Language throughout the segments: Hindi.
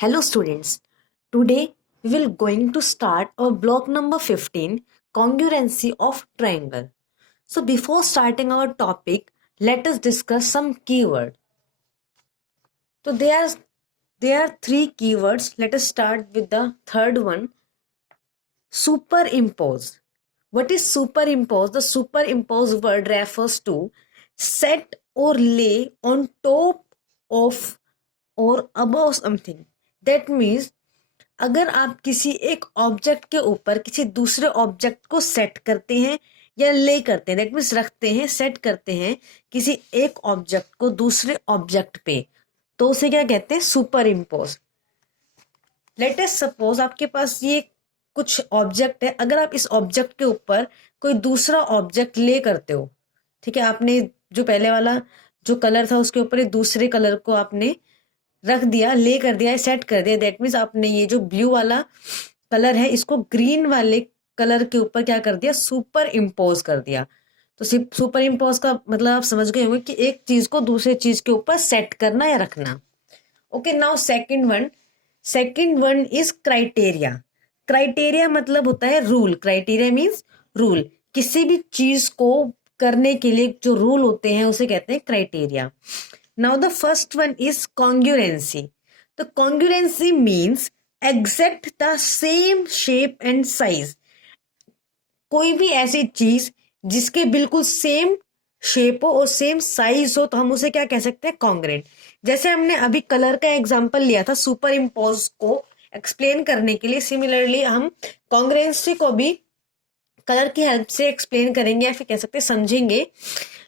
Hello students, today we will going to start our block number 15, congruency of triangle. So before starting our topic, let us discuss some keyword. So there are three keywords. Let us start with the third one, superimpose. What is superimpose? The superimpose word refers to set or lay on top of or above something. That means अगर आप किसी एक ऑब्जेक्ट के ऊपर किसी दूसरे ऑब्जेक्ट को सेट करते हैं या ले करते हैं, दैट मीन्स रखते हैं, सेट करते हैं किसी एक ऑब्जेक्ट को दूसरे ऑब्जेक्ट पे, तो उसे क्या कहते हैं? Super impose. Late us suppose आपके पास ये कुछ ऑब्जेक्ट है. अगर आप इस ऑब्जेक्ट के ऊपर कोई दूसरा ऑब्जेक्ट ले करते हो, ठीक है, आपने जो पहले वाला जो कलर था उसके ऊपर एक दूसरे कलर को आपने रख दिया, ले कर दिया, सेट कर दिया, दैट मीन्स आपने ये जो ब्लू वाला कलर है इसको ग्रीन वाले कलर के ऊपर क्या कर दिया? सुपर इम्पोज कर दिया. तो सुपर इम्पोज का मतलब आप समझ गए होंगे कि एक चीज को दूसरे चीज के ऊपर सेट करना या रखना. Okay, now second one is criteria. Criteria मतलब होता है रूल. Criteria means rule. किसी भी चीज को करने के लिए जो रूल होते हैं उसे कहते हैं criteria. Now the first one is congruency. The congruency means exact the same shape and size. कोई भी ऐसी चीज जिसके बिल्कुल सेम शेप हो और सेम साइज हो तो हम उसे क्या कह सकते हैं? कॉन्ग्रेंट. जैसे हमने अभी कलर का एग्जांपल लिया था सुपर इम्पोज को एक्सप्लेन करने के लिए, सिमिलरली हम कॉन्ग्रेंसी को भी कलर की हेल्प से एक्सप्लेन करेंगे या फिर कह सकते हैं समझेंगे.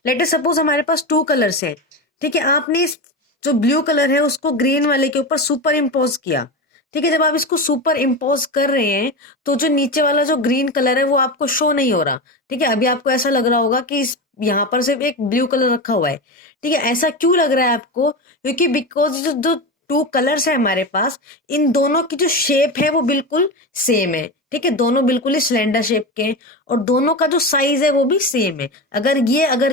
लेट अस सपोज हमारे पास टू कलर्स है, ठीक है, आपने जो ब्लू कलर है उसको ग्रीन वाले के ऊपर सुपर इम्पोज किया. ठीक है, जब आप इसको सुपर इम्पोज कर रहे हैं तो जो नीचे वाला जो ग्रीन कलर है वो आपको शो नहीं हो रहा. ठीक है, अभी आपको ऐसा लग रहा होगा कि इस यहाँ पर सिर्फ एक ब्लू कलर रखा हुआ है. ठीक है, ऐसा क्यों लग रहा है आपको? क्योंकि बिकॉज जो टू कलर्स है हमारे पास, इन दोनों की जो शेप है वो बिल्कुल सेम है. ठीक है, दोनों बिल्कुल ही सिलेंडर शेप के हैं और दोनों का जो साइज है वो भी सेम है. अगर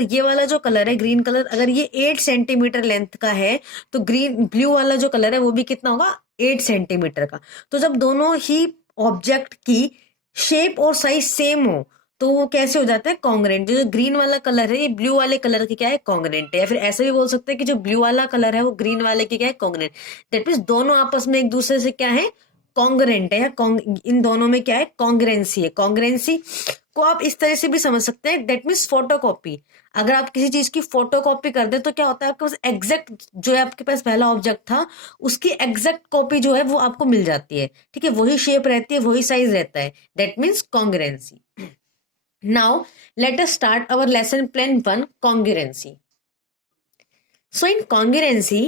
ये वाला जो कलर है ग्रीन कलर, अगर ये 8 सेंटीमीटर लेंथ का है तो ब्लू वाला जो कलर है वो भी कितना होगा? 8 सेंटीमीटर का. तो जब दोनों ही ऑब्जेक्ट की शेप और साइज सेम हो तो वो कैसे हो जाता है? कॉन्ग्रेंट. जो ग्रीन वाला कलर है ये ब्लू वाले कलर के क्या है? कॉन्ग्रेंट है. या फिर ऐसे भी बोल सकते हैं कि जो ब्लू वाला कलर है वो ग्रीन वाले के क्या है? कॉन्ग्रेंट. दैट मीन्स दोनों आपस में एक दूसरे से क्या है? कॉन्ग्रेंट है. इन दोनों में क्या है? कॉन्ग्रेंसी है. कॉन्ग्रेंसी को आप इस तरह से भी समझ सकते हैं, दैट मीन्स फोटोकॉपी. अगर आप किसी चीज की फोटोकॉपी कर दे तो क्या होता है? आपके पास एग्जैक्ट जो है आपके पास पहला ऑब्जेक्ट था उसकी एग्जैक्ट कॉपी जो है वो आपको मिल जाती है. ठीक है, वही शेप रहती है, वही साइज रहता है. That means कॉन्ग्रेंसी. Now, let us start our lesson plan 1, congruency. So, in congruency,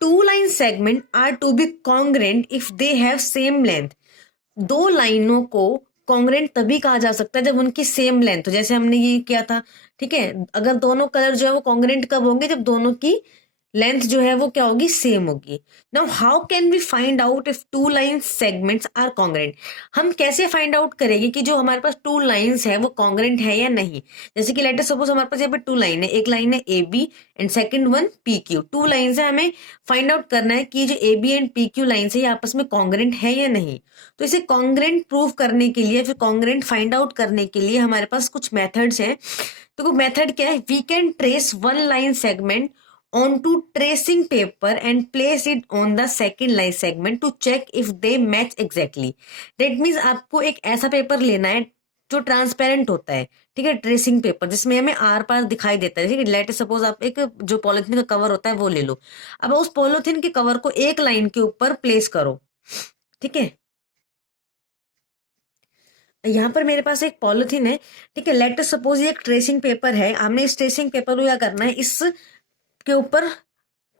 two line segments are to be congruent if they have same length. दो लाइनों को कॉन्ग्रेंट तभी कहा जा सकता है जब उनकी सेम लेंथ हो. जैसे हमने ये किया था, ठीक है, अगर दोनों कलर जो है वो कॉन्ग्रेंट कब होंगे? जब दोनों की लेंथ जो है वो क्या होगी? सेम होगी. Now how can we find out if two line segments are congruent? हम कैसे फाइंड आउट करेंगे कि जो हमारे पास टू लाइंस है वो कॉन्ग्रेंट है या नहीं? जैसे कि लेट अस सपोज हमारे पास यहाँ पे टू लाइन है, एक लाइन है A B and second one P Q. Two lines है, हमें फाइंड आउट करना है कि जो A B and P Q lines है ये आपस में कॉन्ग्रेंट है या नहीं. तो इसे कॉन्ग्रेंट प्रूव करने के लिए, फिर कॉन्ग्रेंट फाइंड आउट करने के लिए हमारे पास कुछ मेथड्स हैं. तो वो मेथड क्या है? We can trace one line segment onto tracing paper and place it on the second line segment to check if they match exactly. That means आपको एक ऐसा पेपर लेना है जो ट्रांसपेरेंट होता है. ठीक है, ट्रेसिंग पेपर जिसमें हमें आर पार दिखाई देता है. ठीक है, लेट सपोज आप एक जो पॉलिथीन का कवर होता है वो ले लो. अब उस पॉलिथीन के कवर को एक लाइन के ऊपर प्लेस करो. ठीक है, यहाँ पर मेरे पास एक पॉलिथीन है. ठीक है, लेट सपोज ये एक ट्रेसिंग पेपर है. हमने इस ट्रेसिंग पेपर को क्या करना है? इस के ऊपर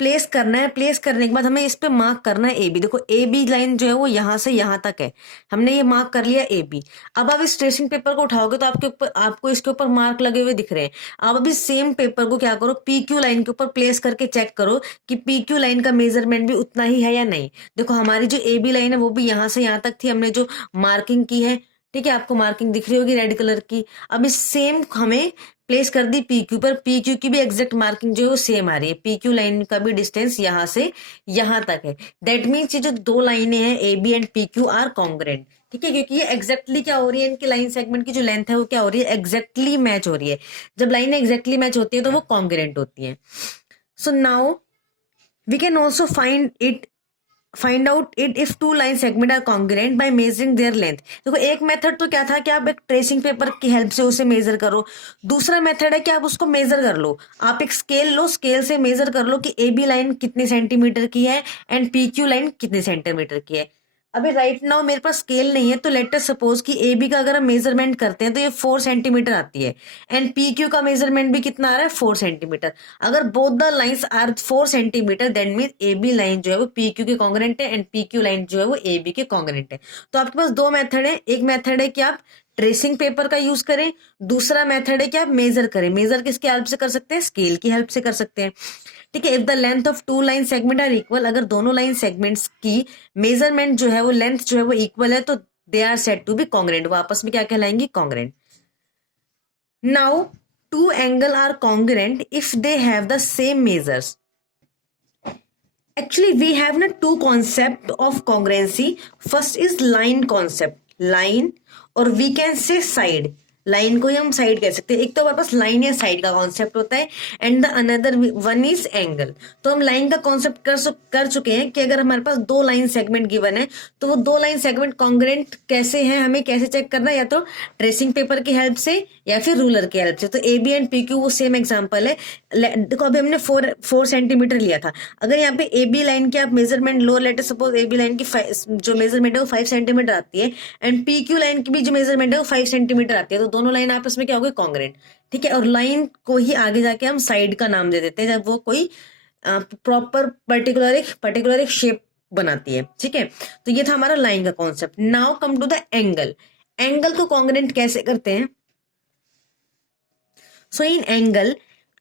प्लेस करना है. प्लेस करने के बाद हमें इस पे मार्क करना है ए बी. देखो ए बी लाइन जो है वो यहां से यहां तक है, हमने ये मार्क कर लिया ए बी. अब आप इस ट्रेसिंग पेपर को उठाओगे तो आपको इसके ऊपर मार्क लगे हुए दिख रहे हैं. आप अभी सेम पेपर को क्या करो? पी क्यू लाइन के ऊपर प्लेस करके चेक करो कि पी क्यू लाइन का मेजरमेंट भी उतना ही है या नहीं. देखो हमारी जो ए बी लाइन है वो भी यहां से यहां तक थी, हमने जो मार्किंग की है. ठीक है, आपको मार्किंग दिख रही होगी रेड कलर की. अब इस सेम हमें प्लेस कर दी पी क्यू पर, पी क्यू की भी एग्जैक्ट मार्किंग जो है वो सेम आ रही है, पी क्यू लाइन का भी डिस्टेंस यहाँ से यहाँ तक है। दैट मीन्स ये जो दो लाइनें हैं A B and P Q are congruent, ठीक है, क्योंकि ये एग्जैक्टली क्या हो रही है, इनकी लाइन सेगमेंट की जो लेंथ है वो क्या हो रही है, एग्जैक्टली मैच हो रही है। जब लाइनें एग्जैक्टली मैच होती है तो वो कॉन्ग्रेंट होती है। So now we can also find out it if two line segment are congruent by measuring their length. देखो एक मेथड तो क्या था कि आप एक ट्रेसिंग पेपर की हेल्प से उसे मेजर करो, दूसरा मेथड है कि आप उसको मेजर कर लो, आप एक स्केल लो, स्केल से मेजर कर लो कि ए बी लाइन कितने सेंटीमीटर की है एंड पी क्यू लाइन कितने सेंटीमीटर की है। अभी राइट नाउ मेरे पास स्केल नहीं है, तो लेट अस सपोज कि ए बी का अगर हम मेजरमेंट करते हैं तो ये 4 सेंटीमीटर आती है एंड पी क्यू का मेजरमेंट भी कितना आ रहा है, 4 सेंटीमीटर। अगर both the lines are 4 centimetre then mean A B line जो है वो पी क्यू के कॉन्ग्रेंट है एंड पी क्यू लाइन जो है वो ए बी के कॉन्ग्रेंट है। तो आपके पास दो मेथड है, एक मेथड है कि आप ट्रेसिंग पेपर का यूज करें, दूसरा मेथड है कि आप मेजर करें। मेजर किसकी हेल्प से कर सकते हैं, स्केल की हेल्प से कर सकते हैं, ठीक है। If the length of two line segment are equal, अगर दोनों लाइन सेगमेंट्स की मेजरमेंट जो है वो लेंथ जो है वो इक्वल है तो they are said to be congruent, वो आपस में क्या कहलाएंगी, congruent. Now two angle are congruent if they have the same measures. Actually, we have na two concept of congruency. First is line concept, line, और we can say side. Line को ही हम साइड कह सकते हैं। एक तो हमारे पास लाइन या साइड का कॉन्सेप्ट होता है and the another one is angle. तो हम लाइन का कॉन्सेप्ट कर चुके हैं कि अगर हमारे पास दो लाइन सेगमेंट गिवन है तो वो दो लाइन सेगमेंट कॉन्ग्रेंट कैसे हैं, हमें कैसे चेक करना है, या तो ट्रेसिंग पेपर की हेल्प से या फिर रूलर की हेल्प से। तो A B and P Q वो सेम एग्जाम्पल है। देखो अभी हमने 4 सेंटीमीटर लिया था, अगर यहाँ पे ए बी लाइन की आप मेजरमेंट लो, let suppose A B line की जो मेजरमेंट है वो 5 सेंटीमीटर आती है एंड पी क्यू लाइन की भी जो मेजरमेंट है वो 5 सेंटीमीटर आती है, तो दोनों लाइन आपस में क्या हो गई, कॉन्ग्रेंट, ठीक है। और लाइन को ही आगे जाके हम साइड का नाम दे देते हैं जब वो कोई प्रॉपर पर्टिकुलर एक शेप बनाती है, ठीक है। तो ये था हमारा लाइन का concept. Now come to the angle. Angle को कॉन्ग्रेंट कैसे करते हैं? So in angle,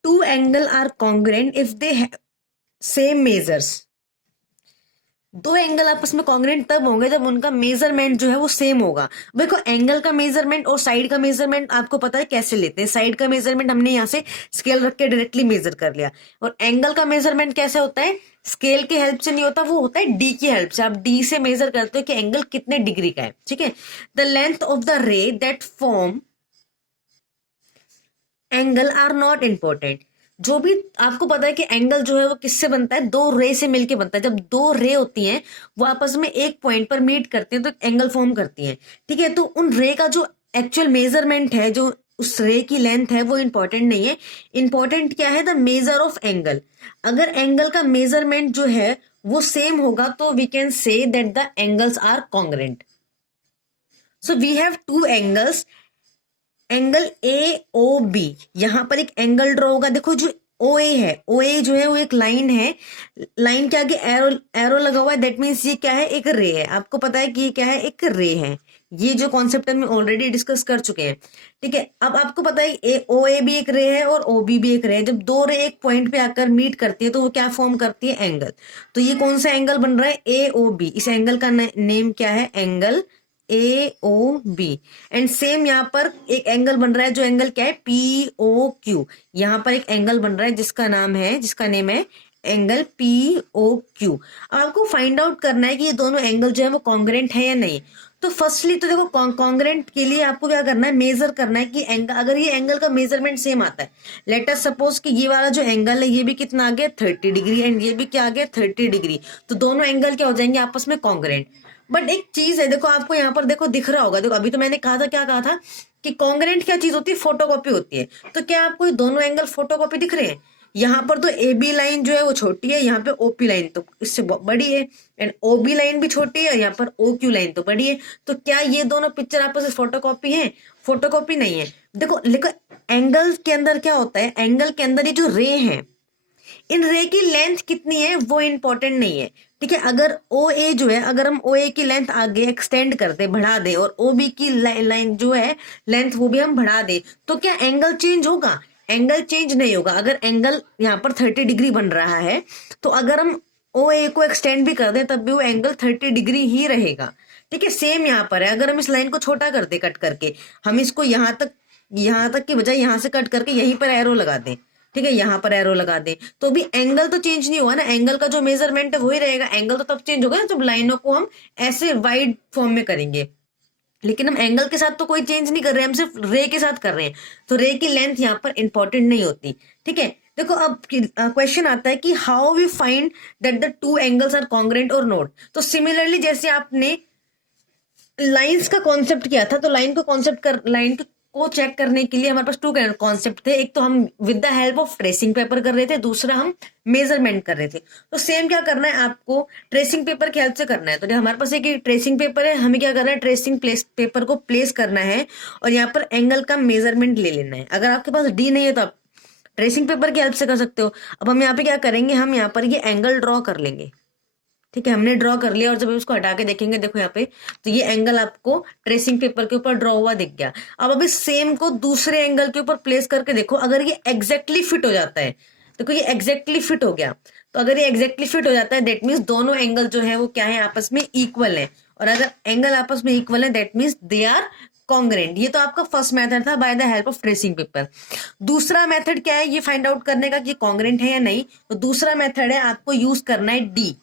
two angle are congruent if they have same measures. दो एंगल आपस में कॉन्ग्रेंट तब होंगे जब उनका मेजरमेंट जो है वो सेम होगा। देखो एंगल का मेजरमेंट और साइड का मेजरमेंट आपको पता है कैसे लेते हैं। साइड का मेजरमेंट हमने यहाँ से स्केल रख के डायरेक्टली मेजर कर लिया, और एंगल का मेजरमेंट कैसे होता है, स्केल की हेल्प से नहीं होता, वो होता है डी की हेल्प से। आप डी से मेजर करते हो कि एंगल कितने डिग्री का है, ठीक है। The length of the ray that form angle are not important. जो भी आपको पता है कि एंगल जो है वो किससे बनता है, दो रे से मिलके बनता है। जब दो रे होती हैं वो आपस में एक पॉइंट पर मीट करते हैं तो एंगल फॉर्म करती हैं, ठीक है। तो उन रे का जो एक्चुअल मेजरमेंट है, जो उस रे की लेंथ है, वो इंपॉर्टेंट नहीं है। इंपॉर्टेंट क्या है, द मेजर ऑफ एंगल। अगर एंगल का मेजरमेंट जो है वो सेम होगा तो we can say that the angles are congruent. So we have two angles, angle A O B. यहां पर एक एंगल ड्रॉ होगा। देखो जो ओ ए है, ओ ए जो है वो एक लाइन है, लाइन के आगे एरो एरो लगा हुआ है, दैट मीन्स ये क्या है, एक रे है। आपको पता है कि ये क्या है, एक रे है। ये जो कॉन्सेप्ट हम ऑलरेडी डिस्कस कर चुके हैं, ठीक है। अब आपको पता है ओ ए भी एक रे है और ओ बी भी एक रे है। जब दो रे एक पॉइंट पे आकर मीट करती है तो वो क्या फॉर्म करती है, एंगल। तो ये कौन सा एंगल बन रहा है, ए ओ बी। इस एंगल का नेम क्या है, angle A O B. And same यहाँ पर एक एंगल बन रहा है, जो एंगल क्या है, पी ओ क्यू। यहाँ पर एक एंगल बन रहा है जिसका नेम है एंगल पी ओ क्यू। अब आपको फाइंड आउट करना है कि ये दोनों एंगल जो है वो कॉन्ग्रेंट है या नहीं। तो फर्स्टली तो देखो कॉन्ग्रेंट के लिए आपको क्या करना है, मेजर करना है कि एंगल, अगर ये एंगल का मेजरमेंट सेम आता है, लेट अस सपोज कि ये वाला जो एंगल है ये भी कितना आ गया, 30 डिग्री, एंड ये भी क्या आ गया, 30 डिग्री, तो दोनों एंगल क्या हो जाएंगे, आपस में कॉन्ग्रेंट। बट एक चीज है, देखो आपको यहाँ पर देखो दिख रहा होगा, देखो अभी तो मैंने कहा था, क्या कहा था कि कॉन्ग्रेंट क्या चीज होती है, फोटोकॉपी होती है। तो क्या आपको ये दोनों एंगल फोटोकॉपी दिख रहे हैं? यहाँ पर तो ए बी लाइन जो है वो छोटी है, यहाँ पे ओपी लाइन तो इससे बड़ी है, एंड ओ बी लाइन भी छोटी है, यहाँ पर ओ क्यू लाइन तो बड़ी है। तो क्या ये दोनों पिक्चर आपस में फोटोकॉपी है? फोटोकॉपी नहीं है। देखो एंगल के अंदर क्या होता है, एंगल के अंदर ये जो रे है, इन रे की लेंथ कितनी है वो इंपॉर्टेंट नहीं है, ठीक है। अगर ओ ए जो है, अगर हम ओ ए की लेंथ आगे एक्सटेंड कर दे, बढ़ा दे, और ओ बी की लाइन जो है लेंथ वो भी हम बढ़ा दे, तो क्या एंगल चेंज होगा? एंगल चेंज नहीं होगा। अगर एंगल यहाँ पर 30 डिग्री बन रहा है तो अगर हम ओ ए को एक्सटेंड भी कर दे तब भी वो एंगल 30 डिग्री ही रहेगा, ठीक है। सेम यहाँ पर है, अगर हम इस लाइन को छोटा कर दे, कट करके हम इसको यहाँ तक यहाँ तक की बजाय यहाँ से कट करके यहीं पर एरो लगा दें, ठीक है, यहाँ पर एरो लगा दें, तो भी एंगल तो चेंज नहीं हुआ ना, एंगल का जो मेजरमेंट है वही रहेगा। एंगल तो तब चेंज होगा ना जब लाइनों को हम ऐसे वाइड फॉर्म में करेंगे, लेकिन हम एंगल के साथ तो कोई चेंज नहीं कर रहे हैं, हम सिर्फ रे के साथ कर रहे हैं, तो रे की लेंथ यहाँ पर इंपॉर्टेंट नहीं होती, ठीक है। देखो अब क्वेश्चन आता है कि how we find that the two angles are congruent और नॉट। तो सिमिलरली जैसे आपने लाइंस का कॉन्सेप्ट किया था, तो लाइन को चेक करने के लिए हमारे पास टू कॉन्सेप्ट थे। एक तो हम with the help of tracing paper कर रहे थे, दूसरा हम मेजरमेंट कर रहे थे। तो सेम क्या करना है आपको, ट्रेसिंग पेपर की हेल्प से करना है। तो हमारे पास एक ट्रेसिंग पेपर है, हमें क्या करना है, ट्रेसिंग पेपर को प्लेस करना है और यहाँ पर एंगल का मेजरमेंट ले लेना है। अगर आपके पास डी नहीं है तो आप ट्रेसिंग पेपर की हेल्प से कर सकते हो। अब हम यहाँ पे क्या करेंगे, हम यहाँ पर ये एंगल ड्रॉ कर लेंगे, ठीक है, हमने ड्रॉ कर लिया। और जब इसको हटा के देखेंगे, देखो यहाँ पे, तो ये एंगल आपको ट्रेसिंग पेपर के ऊपर ड्रॉ हुआ दिख गया। अब अभी सेम को दूसरे एंगल के ऊपर प्लेस करके देखो, अगर ये एग्जैक्टली फिट हो जाता है, देखो ये एग्जैक्टली फिट हो गया। तो अगर ये एग्जैक्टली फिट हो जाता है दैट मीन्स दोनों एंगल जो है वो क्या है, आपस में इक्वल है। और अगर एंगल आपस में इक्वल है that means they are congruent. ये तो आपका फर्स्ट मेथड था by the help of tracing paper. दूसरा मेथड क्या है ये फाइंड आउट करने का कि कॉन्ग्रेंट है या नहीं। तो दूसरा मेथड है, आपको यूज करना है डी,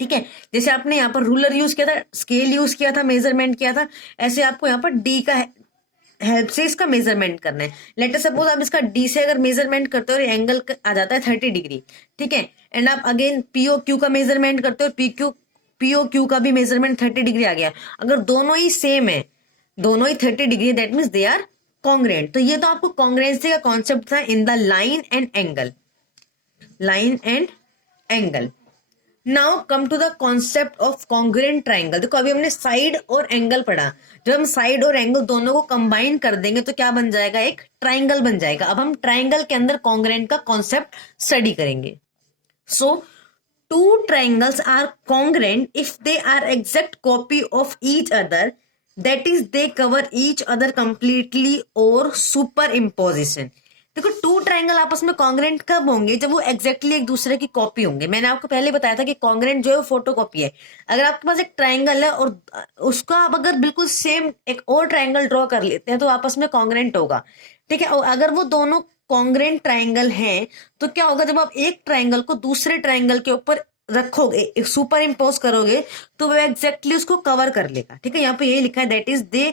ठीक है। जैसे आपने यहाँ पर रूलर यूज किया था, स्केल यूज किया था, मेजरमेंट किया था, ऐसे आपको यहाँ पर डी का हेल्प से इसका मेजरमेंट करना है। लेट अस सपोज आप इसका डी से अगर मेजरमेंट करते हो और एंगल आ जाता है 30 डिग्री, ठीक है, एंड आप अगेन पीओ क्यू का मेजरमेंट करते हो, पीओ क्यू का भी मेजरमेंट 30 डिग्री आ गया। अगर दोनों ही सेम है, दोनों ही 30 degree, that means they are congruent. तो ये तो आपको कॉन्ग्रेंसी का कॉन्सेप्ट था in the line and angle, line and angle. Now come to the concept of congruent triangle. देखो अभी हमने साइड और एंगल पढ़ा, जब हम साइड और एंगल दोनों को कंबाइन कर देंगे तो क्या बन जाएगा, एक ट्राइंगल बन जाएगा। अब हम ट्राइंगल के अंदर कॉन्ग्रेंट का कॉन्सेप्ट स्टडी करेंगे। So two triangles are congruent if they are exact copy of each other, that is they cover each other completely और सुपर इम्पोजिशन। देखो टू ट्राइंगल आपस में कॉन्ग्रेंट कब होंगे, जब वो एग्जैक्टली एक दूसरे की कॉपी होंगे। मैंने आपको पहले बताया था कि कॉन्ग्रेंट जो है वो फोटो कॉपी है। अगर आपके पास एक ट्राइंगल है और उसका आप अगर बिल्कुल सेम एक और ट्राइंगल ड्रॉ कर लेते हैं तो आपस में कॉन्ग्रेंट होगा, ठीक है। और अगर वो दोनों कॉन्ग्रेंट ट्राइंगल हैं तो क्या होगा, जब आप एक ट्राइंगल को दूसरे ट्राइंगल के ऊपर रखोगे, सुपर इम्पोज करोगे, तो वो एग्जैक्टली उसको कवर कर लेगा, ठीक है। यहाँ पे यही लिखा है that is they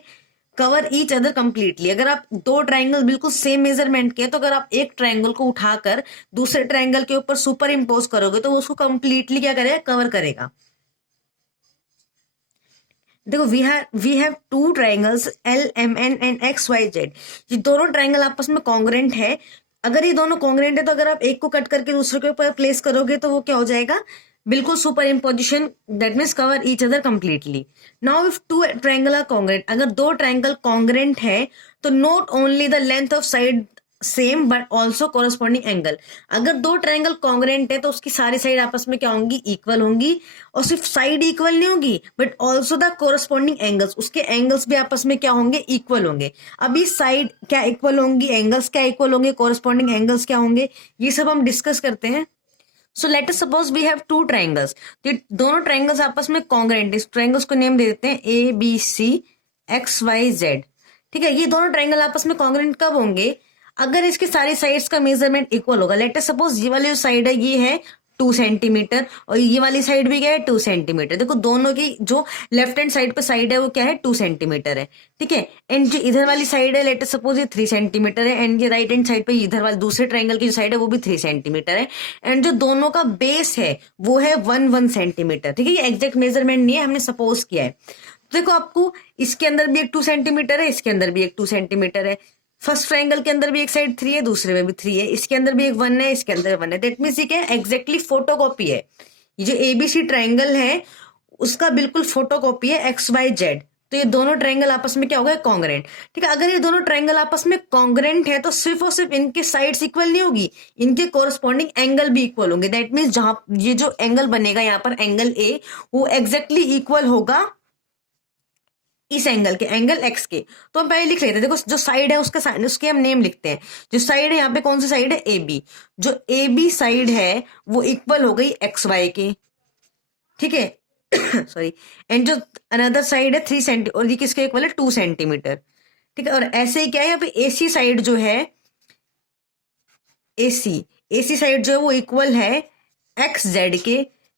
cover each other completely. अगर आप दो ट्राइंगल बिल्कुल सेम मेजरमेंट के, तो अगर आप एक ट्राइंगल को उठाकर दूसरे ट्राइंगल के ऊपर सुपर इम्पोज करोगे तो वो उसको कंप्लीटली क्या करेगा, कवर करेगा। देखो we have two triangles L M N and X Y Z. ये दोनों ट्राइंगल आपस में कॉन्ग्रेंट है। अगर ये दोनों कॉन्ग्रेंट है तो अगर आप एक को कट करके दूसरे के ऊपर प्लेस करोगे तो वो क्या हो जाएगा, बिल्कुल superimposition, that means cover each other completely. Now if two triangle are congruent, अगर दो ट्राइंगल कॉन्ग्रेंट है तो not only the length of side same but also corresponding angle. अगर दो ट्राइंगल कॉन्ग्रेंट है तो उसकी सारी साइड आपस में क्या होंगी, इक्वल होंगी। और सिर्फ साइड इक्वल नहीं होगी but also the corresponding angles, उसके एंगल्स भी आपस में क्या होंगे, इक्वल होंगे। अभी साइड क्या इक्वल होंगी, एंगल्स क्या इक्वल होंगे, कोरस्पॉन्डिंग एंगल्स क्या होंगे, ये सब हम डिस्कस करते हैं। So let us suppose we have two triangles, ये दोनों ट्राइंगल्स आपस में कॉन्ग्रेंट, इस ट्राइंगल्स को नेम दे देते हैं A B C X Y Z, ठीक है। ये दोनों ट्राइंगल आपस में कॉन्ग्रेंट कब होंगे, अगर इसके सारी साइड्स का मेजरमेंट इक्वल होगा। लेट अस सपोज ये वाली जो साइड है ये है 2 सेंटीमीटर और ये वाली साइड भी क्या है 2 सेंटीमीटर। देखो दोनों की जो लेफ्ट हैंड साइड पे साइड है वो क्या है 2 सेंटीमीटर है, ठीक है। एंड जो इधर वाली साइड है लेट अस सपोज ये 3 सेंटीमीटर है। एंड ये राइट हैंड साइड पे इधर वाले दूसरे ट्राइंगल की जो साइड है वो भी 3 सेंटीमीटर है। एंड जो दोनों का बेस है वो है 1 सेंटीमीटर, ठीक है। ये एग्जैक्ट मेजरमेंट नहीं है, हमने सपोज किया है। तो देखो आपको इसके अंदर भी एक 2 सेंटीमीटर है, इसके अंदर भी एक 2 सेंटीमीटर है। फर्स्ट ट्राइंगल के अंदर भी एक साइड 3 है, दूसरे में भी 3 है, इसके अंदर भी एक 1 है, इसके अंदर 1 है। दैट मीन्स ये क्या है, एग्जैक्टली फोटोकॉपी है। ये जो एबीसी ट्राइंगल है उसका बिल्कुल फोटोकॉपी है एक्स वाई जेड। तो ये दोनों ट्राइंगल आपस में क्या होगा, कॉन्ग्रेंट, ठीक है। अगर ये दोनों ट्राइंगल आपस में कॉन्ग्रेंट है तो सिर्फ और सिर्फ इनके साइड्स इक्वल नहीं होगी, इनके कोरस्पॉन्डिंग एंगल भी इक्वल होंगे। दैट मीन्स जहां ये जो एंगल बनेगा यहाँ पर एंगल ए, वो एग्जैक्टली इक्वल होगा इस एंगल के, एंगल एक्स के। तो हम पहले लिख लेते हैं, देखो जो साइड है उसके हम नेम लिखते हैं। जो साइड है यहाँ पे कौन सी साइड है, ए बी। जो ए बी साइड है वो इक्वल हो गई एक्स वाई के, ठीक है। सॉरी। एंड जो अनदर साइड है 3 सेंटी और ये किसके इक्वल है 2 सेंटीमीटर, ठीक है। और ऐसे ही क्या है यहाँ पे AC साइड जो है, AC साइड जो है वो इक्वल है XZ के,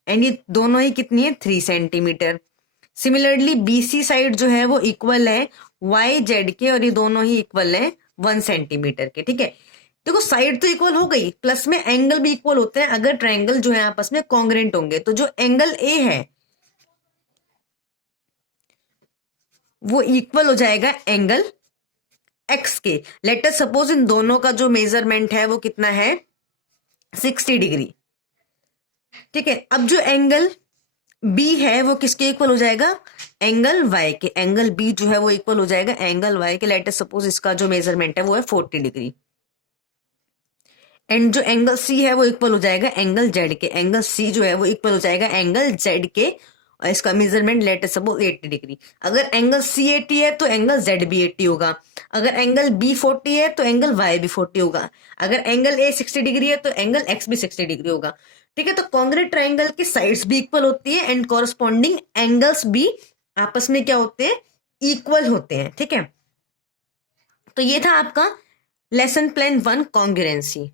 एंड ये दोनों ही कितनी है 3 सेंटीमीटर। सिमिलरली BC साइड जो है वो इक्वल है YZ के, और ये दोनों ही इक्वल है 1 सेंटीमीटर के। ठीक है, देखो साइड तो इक्वल हो गई, प्लस में एंगल भी इक्वल होते हैं अगर ट्रायंगल जो है आपस में कॉन्ग्रेंट होंगे। तो जो एंगल A है वो इक्वल हो जाएगा एंगल X के। लेट अस सपोज इन दोनों का जो मेजरमेंट है वो कितना है 60 डिग्री। ठीक है, अब जो एंगल B है वो किसके इक्वल हो जाएगा, एंगल Y के। एंगल B जो है वो इक्वल हो जाएगा एंगल Y के। लेट अस सपोज इसका जो मेजरमेंट है वो है 40 डिग्री। एंड जो एंगल C है वो इक्वल हो जाएगा एंगल Z के। एंगल C जो है वो इक्वल हो जाएगा एंगल Z के, और इसका measurement late us suppose 80 degree. अगर एंगल C 80 है तो एंगल Z भी 80 होगा। अगर एंगल B 40 है तो एंगल Y भी 40 होगा। अगर एंगल A 60 डिग्री है तो एंगल X भी 60 डिग्री होगा। ठीक है, तो कॉन्ग्रेट ट्राइंगल की साइड्स भी इक्वल होती है एंड कॉरस्पॉन्डिंग एंगल्स भी आपस में क्या होते हैं, इक्वल होते हैं। ठीक है, तो ये था आपका लेसन प्लान 1 कॉन्ग्रुएंसी।